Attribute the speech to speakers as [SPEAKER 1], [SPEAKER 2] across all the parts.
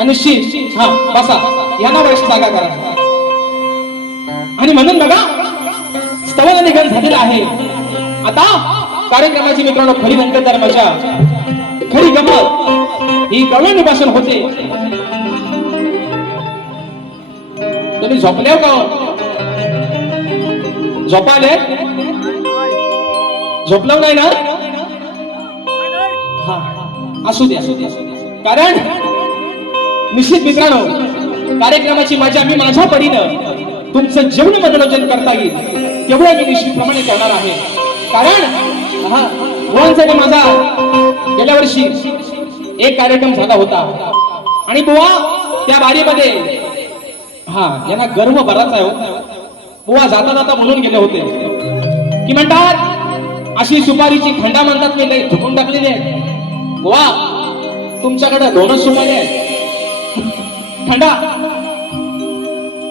[SPEAKER 1] आणि शी हा बसा. यांना वर्ष जागा करा. आणि म्हणून बघा स्तवन निघन झालेलं आहे. आता कार्यक्रमाची मित्रांनो खरी म्हणते तर माझ्या. खरी गमत ही कमी भाषण होते. तुम्ही झोपले हो का हो? झोपाले? झोपलं नाही ना? असू द्या. असू कारण निश्चित मित्रांनो कार्यक्रमाची मजा मी माझ्या परीनं तुमचं जेवढं मनोरंजन करता येईल तेवढं मी निश्चितप्रमाणे करणार आहे. कारण हा माझा गेल्या वर्षी एक कार्यक्रम झाला होता. आणि बुवा त्या बारीमध्ये हा यांना गर्व बराच आहे हो. बुवा जाता जाता म्हणून गेले होते. की म्हणतात अशी सुपारीची खंडा म्हणतात मी काही झुकून टाकलेली आहे. बुवा तुमच्याकडे दोनच सुपारी आहेत. खंडा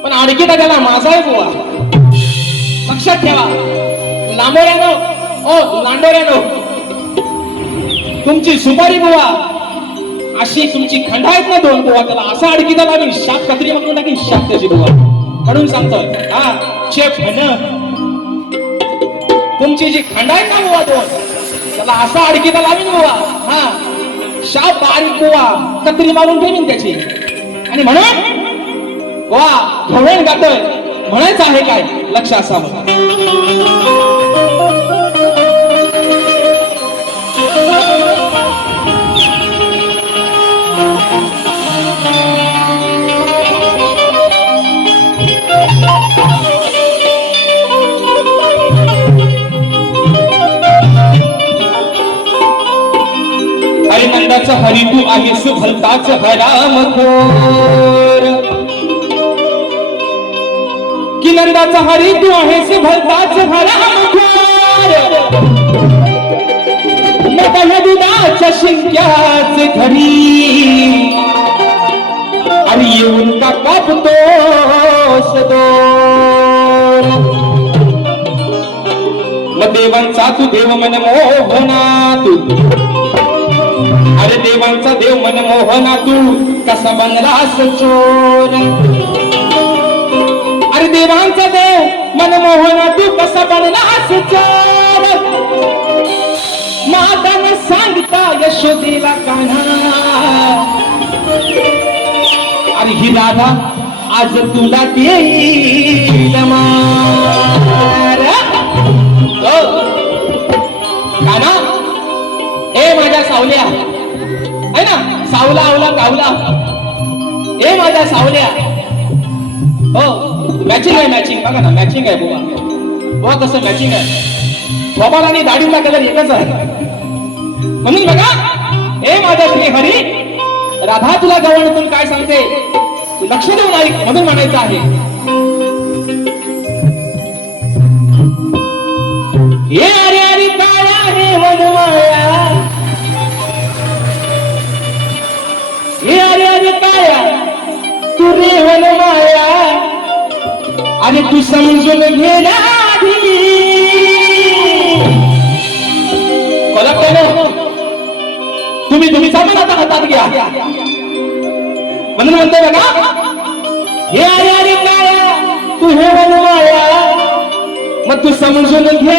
[SPEAKER 1] पण आणखी त्याला माझा आहे बुवा. लक्षात ठेवा. लांबोऱ्यानो ओ लांडोऱ्यानो तुमची सुपारी बुवा. अशी तुमची खंडा आहेत ना दोन बुवा. त्याला असा अडकी त्याला मी शाप कत्री म्हणून टाकी शाप त्याची बुवा. म्हणून सांगतोय. हा शेफ तुमची जी खंडा आहेत ना बुवा दोन त्याला असा अडकी त्याला लावीन बुवा. हा शाप बारीक गोवा कत्री मारून ठेवीन त्याची. आणि म्हणून वा धवळण गातोय. म्हणायचं आहे काय? लक्ष असावं हरी तू हराम खोर. की हरी तू आहे भलताच हराम खोर. नकल दुधाच्या शिंक्याच घरी आणि येऊन का कापतो दोर देवांचा तू देव मन मोहना तू अरे देवांचा देव मनमोहना तू कसा बनलास चोर. अरे देवांचा देव मनमोहना तू कसा बनलास चोर. मातानं सांगता यशोदेला कान्हा. अरे ही राधा आज तुला देई सावला हे माझ्या सावल्या. हो मॅचिंग आहे मॅचिंग बघा ना मॅचिंग आहे बुवा. बुवा कसं मॅचिंग आहे. मोबाईल आणि दाढीचा कलर एकच आहे. म्हणून बघा हे माझ्या श्री हरी राधा तुला गवळणीतून काय सांगते? लक्ष देऊन ऐक म्हणून म्हणायचं आहे. आणि तू समजून घे तुम्ही तुम्ही समज आता हातात घ्या. म्हणून म्हणतो बघा हे अरे अरे काया तू हे वनमाया मग तू समजून घे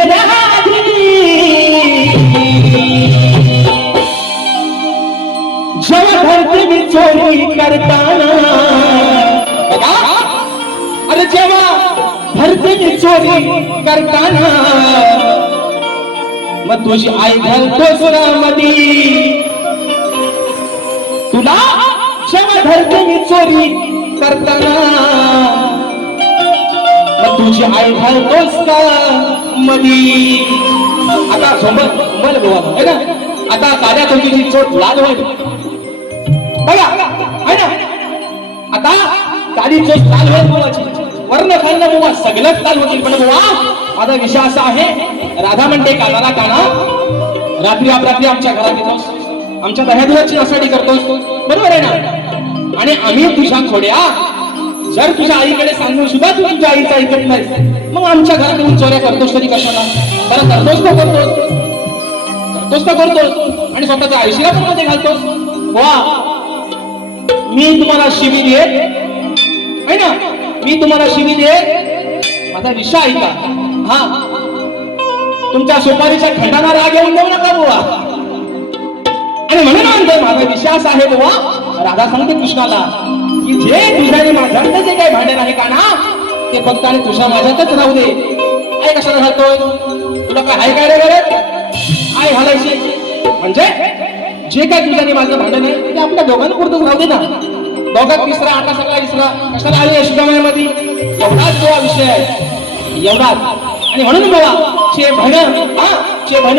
[SPEAKER 1] जेव्हा धरती मी चोरी करताना अरे जेव्हा धरती मी चोरी करताना मग तुझी आई घालतो सुरामधी तुला जेव्हा धरती चोरी करताना. मग तुझी आई घालतोस का मधी? आता सोबत बल बुवा. है ना? आता काळ्या तुझी चोट लाल होईल बघा है ना? आता काळी चोट लाल होईल मुलाची वर्ण खाल्लं बुवा सगळंच काल होतील पण बुवा माझा विषय असा आहे राधा म्हणते कानाला काना रात्री अपरात्री आमच्या घरात येतोस आमच्या दह्यादुराची नासाडी करतोस बरोबर आहे ना? आणि आम्ही तुझ्या खोड्या जर तुझ्या आईकडे सांगून सुद्धा तू तुझ्या आईचं ऐकत नाही मग आमच्या घरात येऊन चोऱ्या करतोस तरी कशाला? बरं करतोस तो करतोस. करतोस तर करतोस. आणि स्वतःच्या आयुष्याला पण मध्ये घालतोस. वा मी तुम्हाला शिवी देत आहे ना? मी तुम्हाला शिवी देत माझा विषय ऐका हा. तुमच्या सुपारीच्या खंडाला राग येऊन जाऊ नका बुवा. आणि म्हणून म्हणतोय माझा विश्वास आहे बुवा राधा सांगते कृष्णाला की जे तुझ्याने माझ्याकडे जे काही भांडण आहे का ना ते फक्त आणि तुझ्या माझ्यातच राहू दे. आई कशाला घालतोय तुला काय आहे काय रे गरज? आई घालायची म्हणजे जे काय तुझ्याने माझं भांडण आहे ते आपल्या दोघांना पुरतच राहू दे ना. दोघात तिसरा आता सगळा इसरा कशाला आली यशोदामायामध्ये एवढाच तो विषय आहे एवढाच आणि म्हणून बाबा चे भण हा चे भण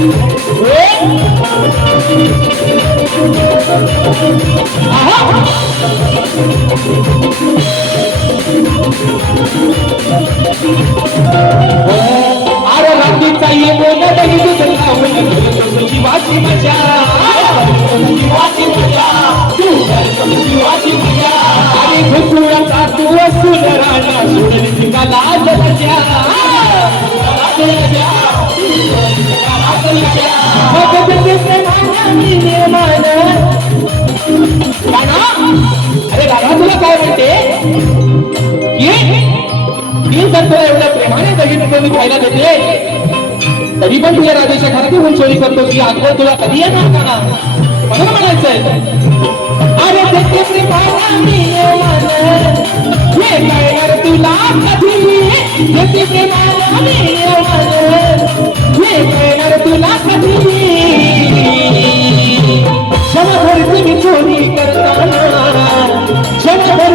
[SPEAKER 1] अरे मी खायला देते. तरी पण तुझ्या राजाच्या घरात होऊन चोरी करतो. की आजवर तुला कधी येणार का ना? म्हणून म्हणायचंय. अरे देते तुला कधी देते तुला कधी मी चोरी करताना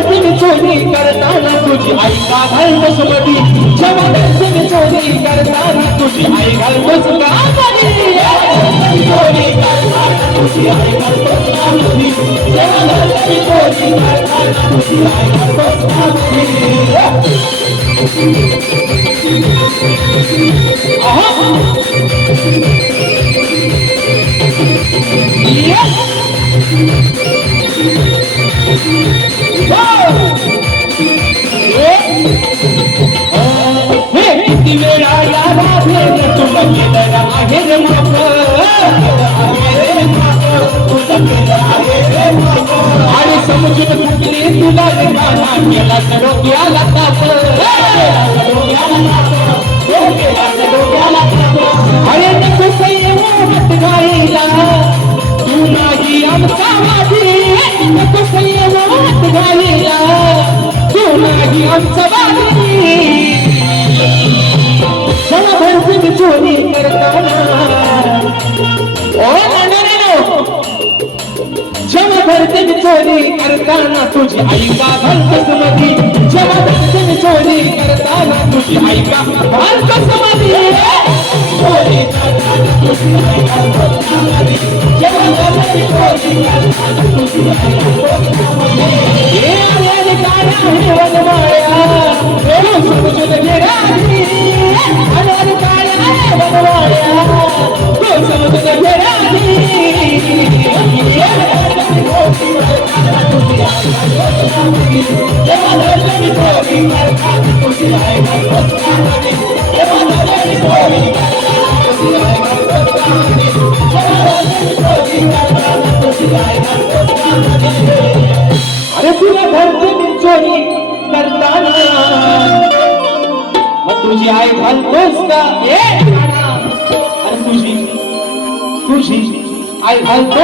[SPEAKER 1] मी चोरी करताना तुझी आई का घालतोस मधी करताना तुझी आई घालतोस का मधी? चोरी करताना तुझी आई घालतोस का मधी? क्षमा भरती मी चोरी करताना तुझी आई घालतोस का मधी? आहा. Yes! आणि समजून चुकली तुला रे केला तर ताप अरे नको संयमात चोरी करताना तुझी आई का घालतोस मधी? क्षमा भरते चोरी करताना तुझी आई का घालतोस मधी? चोरी करताना तुझी आई घालतोस मधी? जेव्हा भरते चोरी करताना तुझी आई घालतोस मधी? ये आले रे काळ्या हे वनमाळ्या. अरे भरते मी चोरी करताना. मग तुझी आई घालतोस का? ए अरे तुझी तुझी आई घालतो